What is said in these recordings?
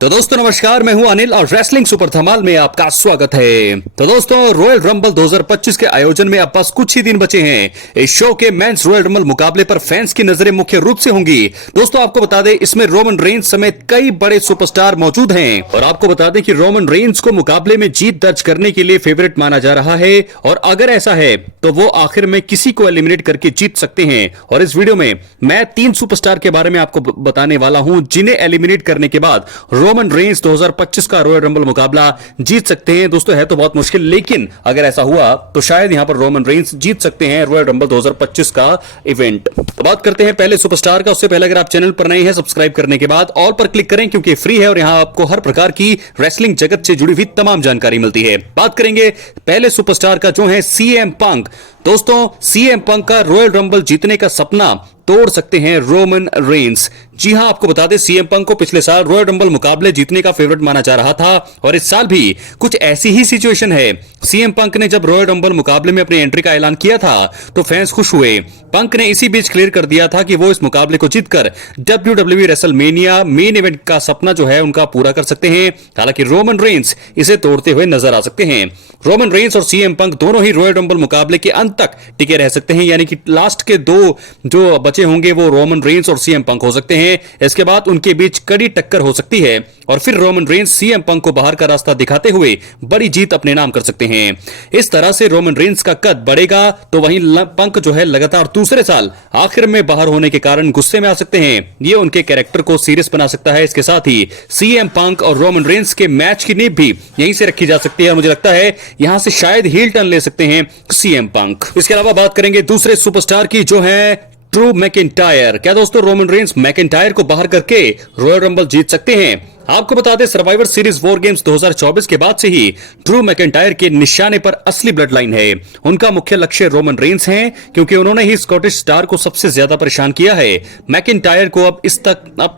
तो दोस्तों नमस्कार, मैं हूं अनिल और रेसलिंग सुपर धमाल में आपका स्वागत है। तो दोस्तों रॉयल रंबल 2025 के आयोजन में अब बस कुछ ही दिन बचे हैं। इस शो के मेंस रॉयल रंबल मुकाबले पर फैंस की नजरें मुख्य रूप से होंगी। दोस्तों आपको बता दें इसमें रोमन रेंज समेत कई बड़े सुपरस्टार मौजूद हैं और आपको बता दें कि रोमन रेंज को मुकाबले में जीत दर्ज करने के लिए फेवरेट माना जा रहा है और अगर ऐसा है तो वो आखिर में किसी को एलिमिनेट करके जीत सकते हैं। और इस वीडियो में मैं 3 सुपरस्टार के बारे में आपको बताने वाला हूं जिन्हें एलिमिनेट करने के बाद रोमन रेंज 2025 का रॉयल रंबल मुकाबला जीत सकते हैं। दोस्तों है तो बहुत मुश्किल, लेकिन अगर ऐसा हुआ तो शायद यहां पर रोमन रेंज जीत सकते हैं रॉयल रंबल 2025 का इवेंट। तो बात करते हैं पहले सुपरस्टार का। उससे पहले अगर आप चैनल पर नए हैं सब्सक्राइब करने के बाद ऑल पर क्लिक करें क्योंकि फ्री है और यहां आपको हर प्रकार की रेसलिंग जगत से जुड़ी हुई तमाम जानकारी मिलती है। बात करेंगे पहले सुपरस्टार का जो है सीएम पंक। दोस्तों सीएम पंक का रॉयल रंबल जीतने का सपना तोड़ सकते हैं रोमन रेंज। जी हां, आपको बता दें सीएम पंक को पिछले साल रॉयल रंबल मुकाबले जीतने का फेवरेट माना जा रहा था और इस साल भी कुछ ऐसी ही सिचुएशन है। सीएम पंक ने जब रॉयल रंबल मुकाबले में अपनी एंट्री का ऐलान किया था तो फैंस खुश हुए। पंक ने इसी बीच क्लियर कर दिया था कि वो इस मुकाबले को जीतकर WWE रेसलमेनिया मेन इवेंट का सपना जो है उनका पूरा कर सकते हैं। हालांकि रोमन रेंज इसे तोड़ते हुए नजर आ सकते हैं। रोमन रेंज और सीएम पंक दोनों ही रॉयल रंबल मुकाबले के अंत तक टिके रह सकते हैं, यानी कि लास्ट के 2 जो बचे होंगे वो रोमन रेंज और सीएम पंक हो सकते हैं। इसके बाद उनके बीच कड़ी टक्कर हो सकती है और फिर रोमन रेंज सीएम पंक को बाहर का रास्ता दिखाते हुए बड़ी जीत अपने नाम कर सकते हैं। इस तरह से रोमन रेंज का कद बढ़ेगा तो वहीं पंक जो है लगातार दूसरे साल आखिर में बाहर होने के कारण गुस्से में आ सकते हैं। ये उनके कैरेक्टर को सीरियस बना सकता है। इसके साथ ही सीएम पंक और रोमन रेंज के मैच की नींव भी यहीं से रखी जा सकती है और मुझे लगता है यहां से शायद हील टर्न ले सकते हैं सीएम पंक। इसके अलावा बात करेंगे दूसरे सुपरस्टार की जो है ड्रू मैकिंटायर। क्या दोस्तों रोमन रेंज मैकिंटायर को बाहर करके रॉयल रंबल जीत सकते हैं? आपको बता दें सर्वाइवर सीरीज वॉर गेम्स 2024 के बाद से ही ड्रू मैकिंटायर के निशाने पर असली ब्लड लाइन है। उनका मुख्य लक्ष्य रोमन रेंज हैं क्योंकि उन्होंने ही स्कॉटिश स्टार को सबसे ज्यादा परेशान किया है। मैकिंटायर को अब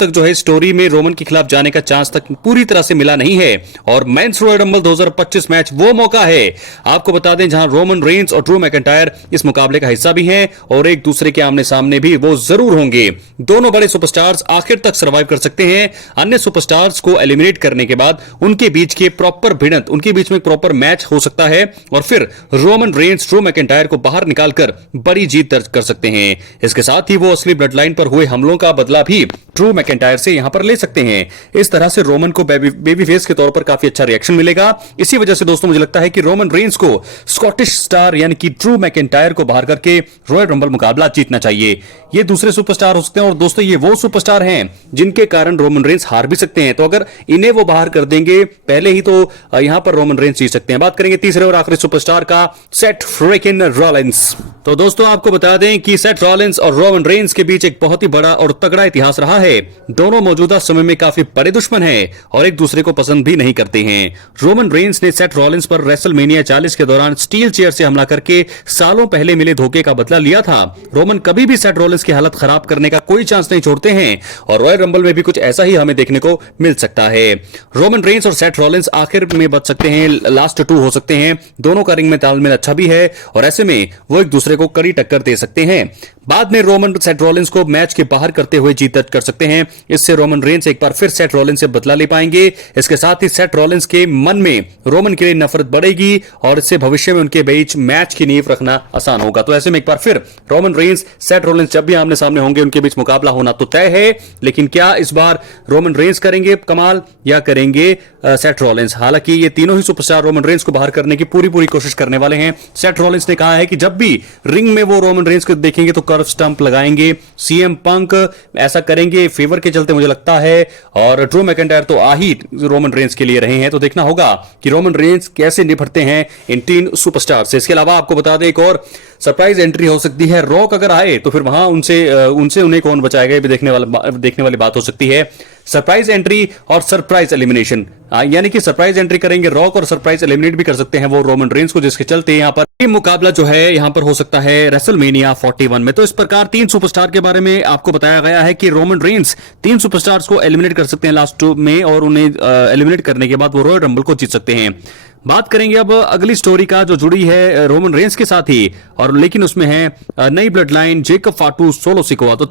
तक जो है स्टोरी में रोमन के खिलाफ जाने का चांस तक पूरी तरह से मिला नहीं है और मेंस रॉयल रंबल 2025 मैच वो मौका है आपको बता दें जहां रोमन रेंज और ड्रू मैकिंटायर इस मुकाबले का हिस्सा भी हैं और एक दूसरे के आमने सामने भी वो जरूर होंगे। दोनों बड़े सुपरस्टार्स आखिर तक सर्वाइव कर सकते हैं। अन्य सुपरस्टार्स को एलिमिनेट करने के बाद उनके बीच के प्रॉपर भिड़ंत, उनके बीच में प्रॉपर मैच हो सकता है और फिर रोमन रेंज ड्रू मैकिंटायर को बाहर निकालकर बड़ी जीत दर्ज कर सकते हैं। इसके साथ ही वो असली ब्लड लाइन पर हुए हमलों का बदला भी ड्रू मैकिंटायर से यहां पर ले सकते हैं। इस तरह से रोमन को बेबी फेस के तौर पर काफी अच्छा रिएक्शन मिलेगा। इसी वजह से दोस्तों मुझे लगता है कि रोमन रेंज को स्कॉटिश स्टार यानी कि ड्रू मैकिंटायर को बाहर करके रॉयल रंबल मुकाबला जीतना चाहिए। ये दूसरे सुपरस्टार हो सकते हैं और दोस्तों ये वो सुपरस्टार हैं जिनके कारण रोमन रेंज हार भी सकते हैं। तो अगर इन्हें वो बाहर कर देंगे पहले ही तो यहां पर रोमन रेंज जीत सकते हैं। बात करेंगे तीसरे और आखिरी सुपरस्टार का, सेथ फ्रीकिन रॉलिंस। तो दोस्तों आपको बता दें कि सेथ रॉलिंस और रोमन रेंज के बीच एक बहुत ही बड़ा और तगड़ा इतिहास रहा है। दोनों मौजूदा समय में काफी बड़े दुश्मन हैं और एक दूसरे को पसंद भी नहीं करते हैं। रोमन रेंज ने सेथ रॉलिंस पर रेसलमेनिया 40 के दौरान स्टील चेयर से हमला करके सालों पहले मिले धोखे का बदला लिया था। रोमन कभी भी सेथ रॉलिंस की हालत खराब करने का कोई चांस नहीं छोड़ते हैं और रॉयल रंबल में भी कुछ ऐसा ही हमें देखने को मिल सकता है। रोमन रेंज और सेथ रॉलिंस आखिर में बच सकते हैं, लास्ट 2 हो सकते हैं। दोनों का रिंग में तालमेल अच्छा भी है और ऐसे में वो एक दूसरे को कड़ी टक्कर दे सकते हैं। बाद में रोमन सेथ रॉलिंस को मैच के बाहर करते हुए जीत दर्ज कर सकते हैं। इससे रोमन रेंज एक बार फिर सेथ रॉलिंस से बदला ले पाएंगे। इसके साथ ही सेथ रॉलिंस के मन में रोमन के लिए नफरत बढ़ेगी और इससे भविष्य में उनके बीच मैच की नींव रखना आसान होगा। तो ऐसे में एक बार फिर रोमन रेंज सेथ रॉलिंस जब भी आमने सामने होंगे उनके बीच मुकाबला होना तो तय है, लेकिन क्या इस बार रोमन रेंज करेंगे कमाल या करेंगे सेथ रॉलिंस? हालांकि ये तीनों ही सुपरस्टार रोमन रेंज को बाहर करने की पूरी कोशिश करने वाले हैं। सेथ रॉलिंस ने कहा है कि जब भी रिंग में वो रोमन रेंज को देखेंगे तो कर्व स्टंप लगाएंगे। सीएम पंक ऐसा करेंगे फेवर के चलते मुझे लगता है और ड्रू मैकिंटायर तो आ ही रोमन रेंज के लिए रहे हैं। तो देखना होगा कि रोमन रेंज कैसे निपटते हैं इन 3 सुपरस्टार से। इसके अलावा आपको बता दें एक और सरप्राइज एंट्री हो सकती है। रॉक अगर आए तो फिर वहां उनसे उन्हें कौन बचाएगा ये भी देखने वाली बात हो सकती है। सरप्राइज एंट्री और सरप्राइज एलिमिनेशन, यानी कि सरप्राइज एंट्री करेंगे रॉक और सरप्राइज एलिमिनेट भी कर सकते हैं वो रोमन रेंज को, जिसके चलते यहां पर मुकाबला जो है यहां पर हो सकता है रेसलमेनिया 41 में। तो इस प्रकार 3 सुपरस्टार के बारे में आपको बताया गया है कि रोमन रेंज 3 सुपरस्टार्स को एलिमिनेट कर सकते हैं लास्ट 2 में और उन्हें एलिमिनेट करने के बाद वो रॉयल रंबल को जीत सकते हैं। बात करेंगे अब अगली स्टोरी का जो जुड़ी है रोमन रेंस के साथ ही, और लेकिन उसमें है नई blood line, Jacob फाटू, solo Sikoa. तो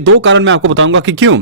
दो कारण मैं आपको बताऊंगा कि क्यों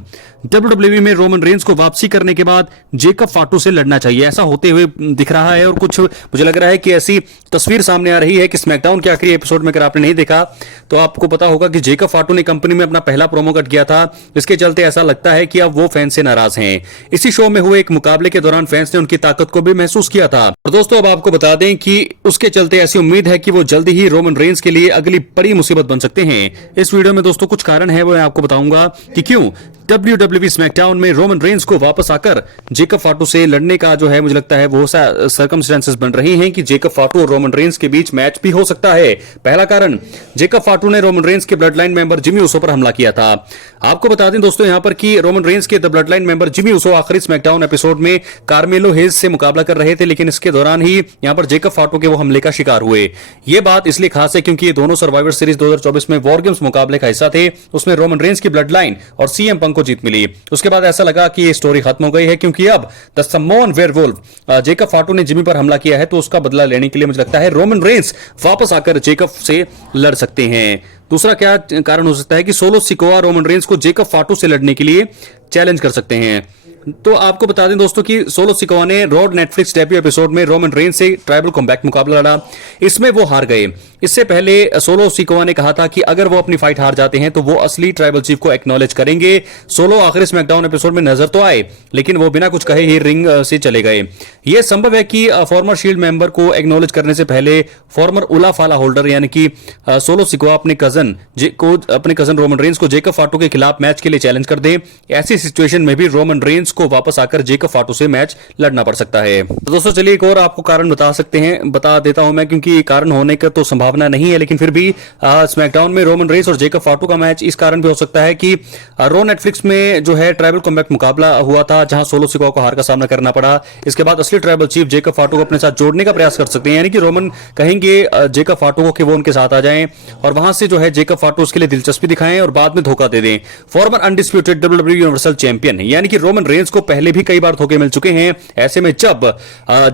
WWE में रोमन रेंस को वापसी करने के बाद जेकब फाटू से लड़ना चाहिए, ऐसा होते हुए दिख रहा है। और कुछ मुझे लग रहा है कि ऐसी तस्वीर सामने आ रही है कि स्मैकडाउन के आखिरी एपिसोड में अगर आपने नहीं देखा तो आपको पता होगा कि जेकब फाटू ने कंपनी में अपना पहला प्रोमो कट किया था। इसके चलते ऐसा लगता है कि अब वो फैंस से नाराज हैं। इसी शो में हुए एक मुकाबले के दौरान फैंस ने उनकी ताकत को भी महसूस किया था। और दोस्तों अब आपको बता दें कि उसके चलते ऐसी उम्मीद है कि वो जल्दी ही रोमन रेंस के लिए अगली बड़ी मुसीबत बन सकते हैं। इस वीडियो में दोस्तों कुछ कारण है वो मैं आपको बताऊंगा कि क्यों WWE स्मैकडाउन में रोमन रेंस को वापस आकर जेकब फाटू से लड़ने का जो है मुझे लगता है वो सर्कमस्टेंसेस बन रहे हैं कि जेकब फाटू और रोमन रेंस के बीच मैच भी हो सकता है। पहला कारण, जेकब फाटू ने रोमन रेंस के blood line member Jimmy Uso पर हमला किया था। आपको बता दें दोस्तों यहां पर कि रोमन रेंस के the blood line member Jimmy Uso आखिरी स्मैकडाउन एपिसोड में कार्मेलो हेज से मुकाबला कर रहे थे, लेकिन इसके दौरान ही यहां पर जेकब फाटू के वो हमले का शिकार हुए। यह बात इसलिए खास है क्योंकि ये दोनों सर्वाइवर सीरीज 2024 में वॉर गेम्स मुकाबले का हिस्सा थे। उसमें रोमन रेंस की ब्लड लाइन और सीएम पंक को जीत मिली। उसके बाद ऐसा लगा कि ये स्टोरी खत्म हो गई है, क्योंकि अब द समोन वेयरवुल्फ जेकब फाटू ने जिमी पर हमला किया है, तो उसका बदला लेने के लिए मुझे लगता है रोमन रेंस वापस आकर जेकब से लड़ सकते हैं। दूसरा क्या कारण हो सकता है कि सोलो सिकोआ रोमन रेंस को जेकब फाटू से लड़ने के लिए चैलेंज कर सकते हैं। तो आपको बता दें दोस्तों कि सोलो सिकोआ ने रॉड नेटफ्लिक्स डेब्यू एपिसोड में रोमन रेंस से ट्राइबल कॉम्बैट मुकाबला लड़ा, इसमें वो हार गए। इससे पहले सोलो सिकोआ ने कहा था कि अगर वो अपनी फाइट हार जाते हैं तो वो असली ट्राइबल चीफ को एक्नॉलेज करेंगे। सोलो आखिरी स्मैकडाउन एपिसोड में नजर तो आए, लेकिन वो बिना कुछ कहे ही रिंग से चले गए। यह संभव है कि फॉर्मर शील्ड मेंबर को एक्नॉलेज करने से पहले फॉर्मर उला फाला होल्डर यानी कि सोलो सिकोआ अपने कजन रोमन रेंस को जेकब फाटू के खिलाफ मैच के लिए चैलेंज कर दे। ऐसी सिचुएशन में भी रोमन रेंस को वापस आकर जेकब फाटू से मैच लड़ना पड़ सकता है। तो दोस्तों चलिए एक और आपको कारण बता देता हूं मैं, क्योंकि कारण होने का तो संभावना नहीं है, लेकिन फिर भी स्मैकडाउन में रोमन रेंस और जेकब फाटू का मैच इस कारण भी हो सकता है कि रॉ नेटफ्लिक्स में जो है ट्राइबल कॉम्बैट मुकाबला हुआ था, जहां सोलो सिकोआ को हार का सामना करना पड़ा। इसके बाद असली ट्राइबल चीफ जेकब फाटू को अपने साथ जोड़ने का प्रयास कर सकते हैं, यानी कि रोमन कहेंगे जेकब फाटू को कि वो उनके साथ आ जाएं और वहां से जो है जेकब फाटू उसके लिए दिलचस्पी दिखाएं और बाद में धोखा दे दें। Farmer undisputed WWE universal champion यानी कि रोमन रेंस को पहले भी कई बार धोखे मिल चुके हैं। ऐसे में जब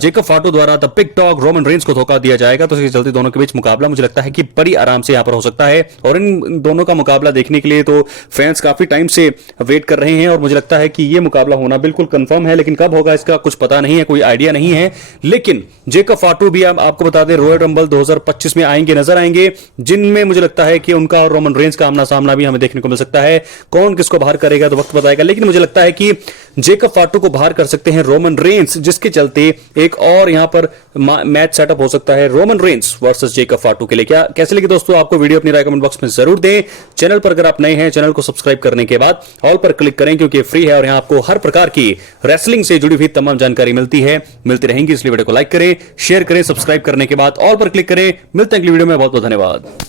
जेकब फाटू द्वारा the big dog Roman Reigns को धोखा दिया जाएगा तो इसके चलते दोनों के बीच मुकाबला मुझे लगता है कि बड़ी आराम से यहां पर हो सकता है। और इन दोनों का मुकाबला देखने के लिए तो फैंस काफी टाइम से वेट कर रहे हैं और मुझे लगता है कि यह मुकाबला होना बिल्कुल कंफर्म है, लेकिन कब होगा इसका कुछ पता नहीं है, कोई आइडिया नहीं है। लेकिन जेकब फाटू भी आपको बता दें रॉयल रंबल 2025 में नजर आएंगे, जिनमें मुझे लगता है कि उनका और रोमन रेंस का आमना सामना भी हमें देखने को मिल सकता है। कौन किसको बाहर करेगा तो वक्त बताएगा, लेकिन मुझे लगता है कि जेकब फाटू को बाहर कर सकते हैं रोमन रेंस, जिसके चलते एक और यहां पर मैच सेटअप हो सकता है रोमन रेंस वर्सेस जेकब फाटू के लिए। क्या कैसे लगी दोस्तों आपको वीडियो? अपनी राय कमेंट बॉक्स में जरूर दें। चैनल पर अगर आप नए हैं चैनल को सब्सक्राइब करने के बाद ऑल पर क्लिक करें, क्योंकि फ्री है और यहां आपको हर प्रकार की रेसलिंग से जुड़ी हुई तमाम जानकारी मिलती रहेंगी। इसलिए वीडियो को लाइक करें, शेयर करें, सब्सक्राइब करने के बाद ऑल पर क्लिक करें। मिलते हैं अगली वीडियो में, बहुत बहुत धन्यवाद।